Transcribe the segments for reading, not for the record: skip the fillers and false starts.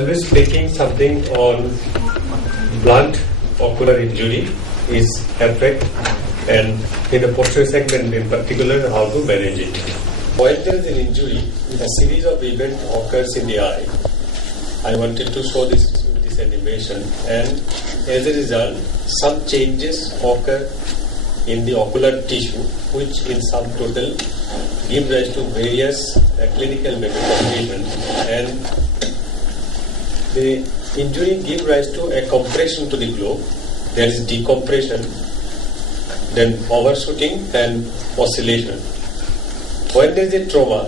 Always taking something on blunt ocular injury is effect, and in the posterior segment in particular, how to manage it. When there is an injury, a series of events occurs in the eye. I wanted to show this with this animation, and as a result, some changes occur in the ocular tissue, which in sum total give rise to various clinical manifestations, and the injury gives rise to a compression to the globe. There is decompression, then overshooting, and oscillation. When there is a trauma,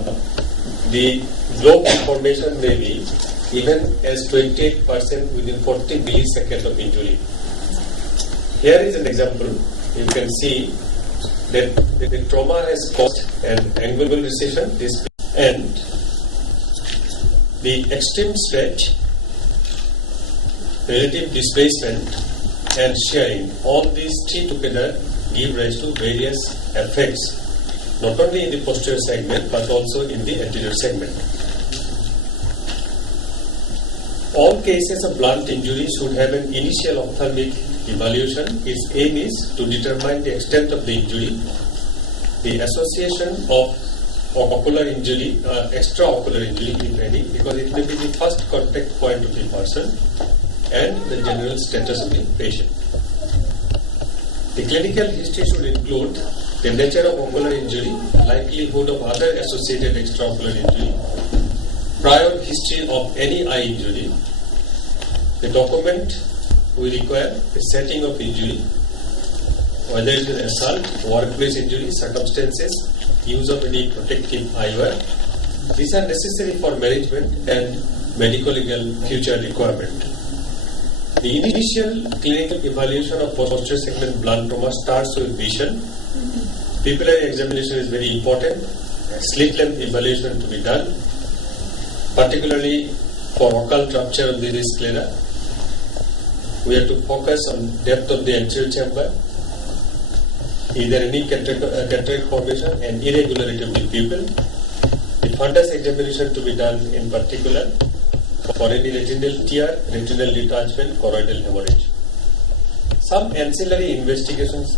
the globe deformation may be even as 28% within 40 milliseconds of injury. Here is an example. You can see that the trauma has caused an angular recession, and the extreme stretch, relative displacement, and shearing. All these three together give rise to various effects, not only in the posterior segment but also in the anterior segment. All cases of blunt injury should have an initial ophthalmic evaluation. Its aim is to determine the extent of the injury, the association of ocular injury, extraocular injury, if any, because it may be the first contact point of the person, and the general status of the patient. The clinical history should include the nature of ocular injury, likelihood of other associated extraocular injury, prior history of any eye injury, the document we require, the setting of injury, whether it is assault, workplace injury, circumstances, use of any protective eyewear. These are necessary for management and medical legal future requirement. The initial clinical evaluation of posterior segment blunt trauma starts with vision. Pupillary examination is very important. Slit length evaluation to be done, particularly for occult rupture of the sclera. We have to focus on depth of the anterior chamber, either any cataract formation and irregularity of the pupil. The fundus examination to be done in particular for any retinal tear, retinal detachment, choroidal hemorrhage. Some ancillary investigations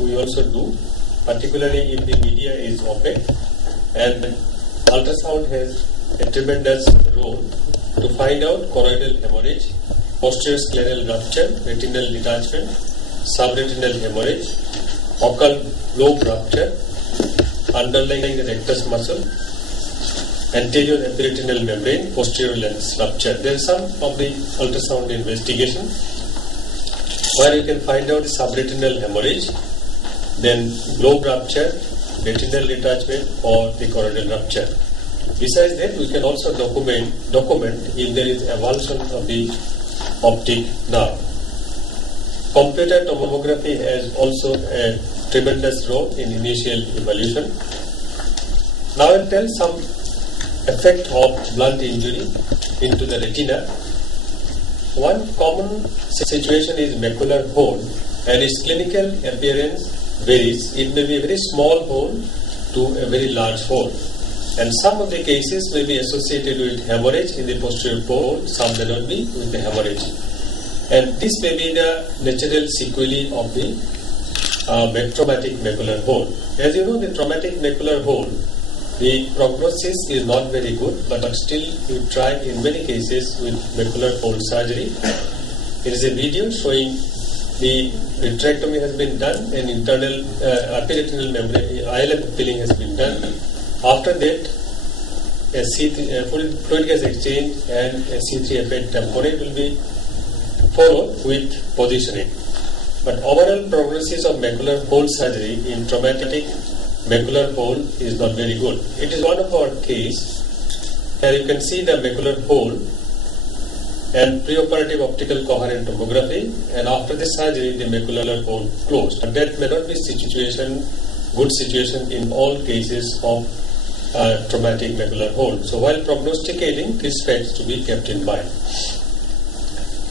we also do, particularly if the media is opaque, and ultrasound has a tremendous role to find out choroidal hemorrhage, posterior scleral rupture, retinal detachment, subretinal hemorrhage, occult lobe rupture, underlying the rectus muscle, anterior epiretinal membrane, posterior lens rupture. There are some of the ultrasound investigation where you can find out the subretinal hemorrhage, then globe rupture, retinal detachment, or the choroidal rupture. Besides that, we can also document if there is avulsion of the optic nerve. Computer tomography has also a tremendous role in initial evaluation. Now I will tell some effect of blunt injury into the retina. One common situation is macular hole, and its clinical appearance varies. It may be a very small hole to a very large hole, and some of the cases may be associated with hemorrhage in the posterior pole, some may not be with the hemorrhage. And this may be the natural sequelae of the traumatic macular hole. As you know, the traumatic macular hole, the prognosis is not very good, but still you try in many cases with macular hole surgery. It is a video showing the vitrectomy has been done and internal epiretinal membrane, ILM filling has been done. After that, a fluid gas exchange and a C3F8 tamponade will be followed with positioning. But overall prognosis of macular hole surgery in traumatic macular hole is not very good. It is one of our case. Here you can see the macular hole and preoperative optical coherent tomography, and after the surgery the macular hole closed. But that may not be good situation in all cases of traumatic macular hole. So while prognosticating, these facts to be kept in mind.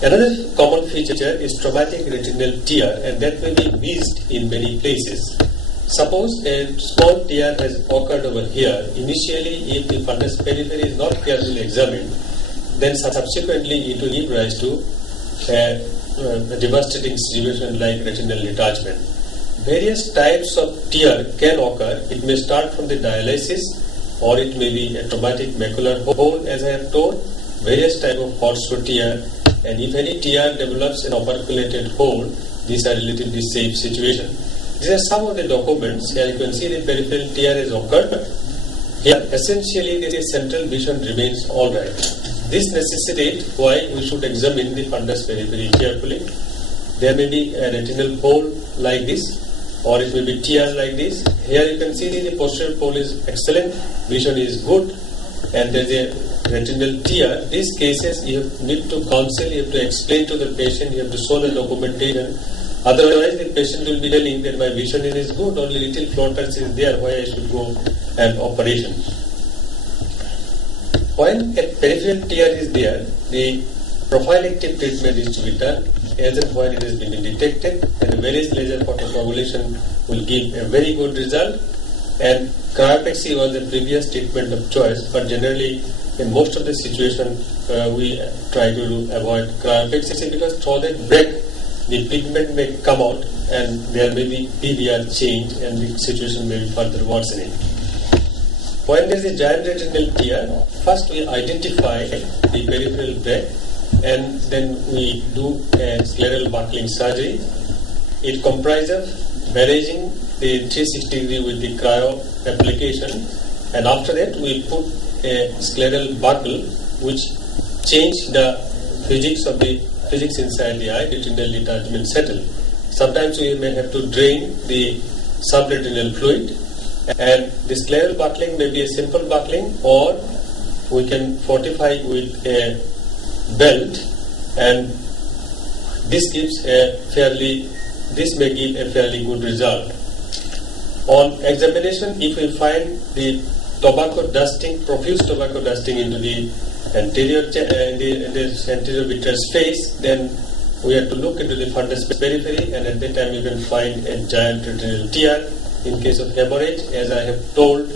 Another common feature is traumatic retinal tear, and that may be missed in many places. Suppose a small tear has occurred over here. Initially, if the fundus periphery is not carefully examined, then subsequently it will give rise to a devastating situation like retinal detachment. Various types of tear can occur. It may start from the dialysis, or it may be a traumatic macular hole, as I have told, various types of harsha tear, and if any tear develops an operculated hole, these are relatively safe situation. These are some of the documents. Here you can see the peripheral tear has occurred. Here essentially the central vision remains alright. This necessitates why we should examine the fundus periphery carefully. There may be a retinal hole like this, or it may be tears like this. Here you can see the posterior pole is excellent, vision is good, and there is a retinal tear. These cases you need to counsel, you have to explain to the patient, you have to show the documentation. Otherwise the patient will be telling that my vision is good, only little floaters is there, why I should go and operation. When a peripheral tear is there, the prophylactic treatment is to be done as and when it has been detected, and a various laser photocoagulation will give a very good result. And cryopexy was the previous treatment of choice, but generally in most of the situations we try to avoid cryopexy because through that break the pigment may come out and there may be PVR change and the situation may be further worsening. When there is a giant retinal tear, first we identify the peripheral break and then we do a scleral buckling surgery. It comprises barraging the 360 degree with the cryo application, and after that we put a scleral buckle which change the physics inside the eye, retinal detachment settle. Sometimes we may have to drain the subretinal fluid, and the scleral buckling may be a simple buckling, or we can fortify with a belt, and this may give a fairly good result. On examination, if we find the profuse tobacco dusting into the anterior vitreous face, then we have to look into the fundus periphery, and at that time you can find a giant retinal tear. In case of hemorrhage, as I have told,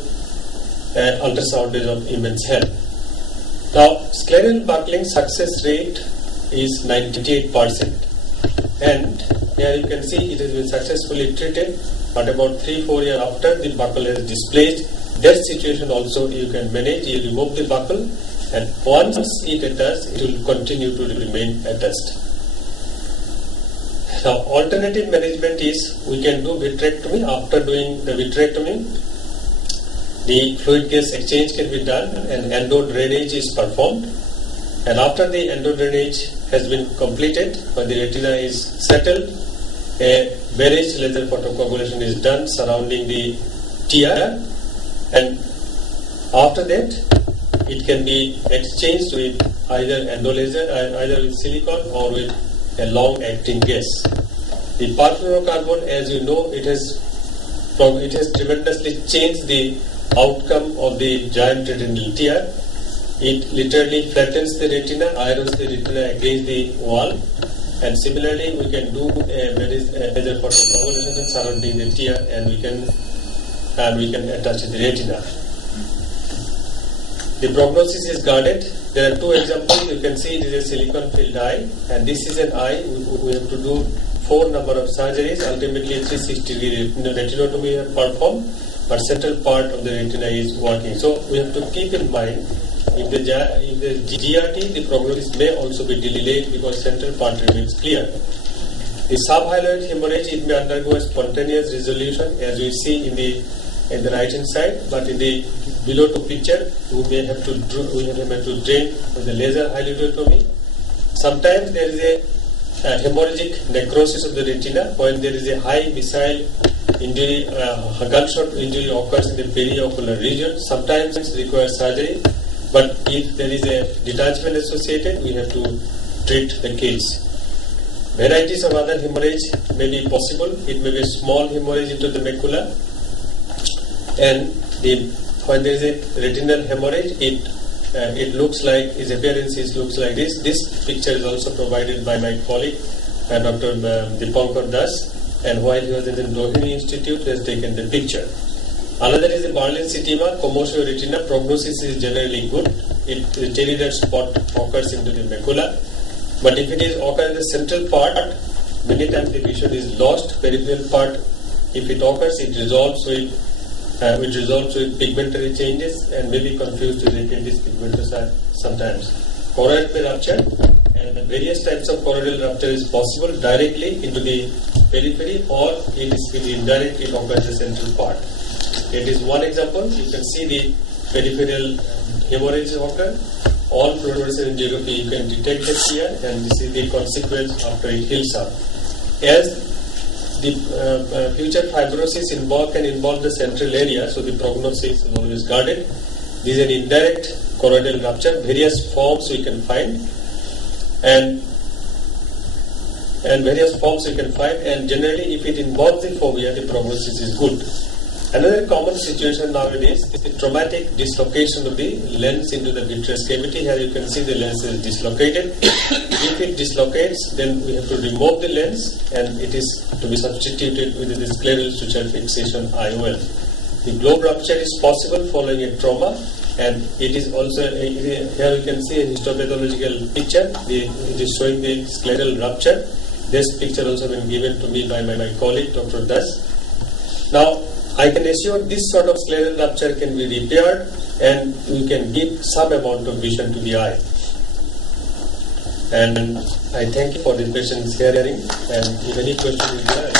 ultrasound is of immense help. Now, scleral buckling success rate is 98%, and here you can see it has been successfully treated, but about 3-4 years after the buckle has displaced, that situation also you can manage. You remove the buckle, and once it attaches, it will continue to remain attached. Now, alternative management is we can do vitrectomy. After doing the vitrectomy, the fluid gas exchange can be done and endo-drainage is performed. And after the endo-drainage has been completed, when the retina is settled, a barrage laser photocoagulation is done surrounding the tear, and after that it can be exchanged with either endolaser, either with silicone or with a long-acting gas. The perfluorocarbon, as you know, it has tremendously changed the outcome of the giant retinal tear. It literally flattens the retina, irons the retina against the wall, and similarly we can do a laser photocoagulation surrounding the tear, and we can attach the retina. The prognosis is guarded. There are two examples. You can see it is a silicon filled eye, and this is an eye. We have to do 4 number of surgeries. Ultimately, 360 degree retinotomy we have performed, but central part of the retina is working. So we have to keep in mind, in the GRT, the prognosis may also be delayed because central part remains clear. The subhyaloid hemorrhage, it may undergo a spontaneous resolution, as we see in the right hand side, but in the below to picture, we may have to drain with the laser hyaloidectomy. Sometimes there is a hemorrhagic necrosis of the retina when there is a high missile injury, gunshot injury occurs in the periocular region. Sometimes it requires surgery, but if there is a detachment associated, we have to treat the case. Varieties of other hemorrhage may be possible. It may be a small hemorrhage into the macula, and when there is a retinal hemorrhage, it looks like, its appearance looks like this. This picture is also provided by my colleague, Dr. Dipankar Das, and while he was in the Rohini Institute, he has taken the picture. Another is the Berlin edema, commotio retina. Prognosis is generally good. the cherry red spot occurs into the macula. But if it is occurs in the central part, many times the vision is lost. Peripheral part, if it occurs, it resolves with pigmentary changes and may be confused with retinitis pigmentosa sometimes. Choroid may rupture, and various types of choroidal rupture is possible directly into the periphery, or it is indirect, it occurs in the central part. It is one example. You can see the peripheral hemorrhage occur. All fluorescent angiography you can detect it here, and this is the consequence after it heals up. As the future fibrosis can involve the central area, so the prognosis is always guarded. This is an indirect choroidal rupture. Various forms we can find, and generally if it involves the fovea, the prognosis is good. Another common situation nowadays is the traumatic dislocation of the lens into the vitreous cavity. Here you can see the lens is dislocated. If it dislocates, then we have to remove the lens, and it is to be substituted with the scleral suture fixation IOL. The globe rupture is possible following a trauma, and it is also, here you can see a histopathological picture. It is showing the scleral rupture. This picture also been given to me by my colleague Dr. Das. Now, I can assure this sort of scleral rupture can be repaired, and we can give some amount of vision to the eye. And I thank you for the patient's hearing, and if any question is there,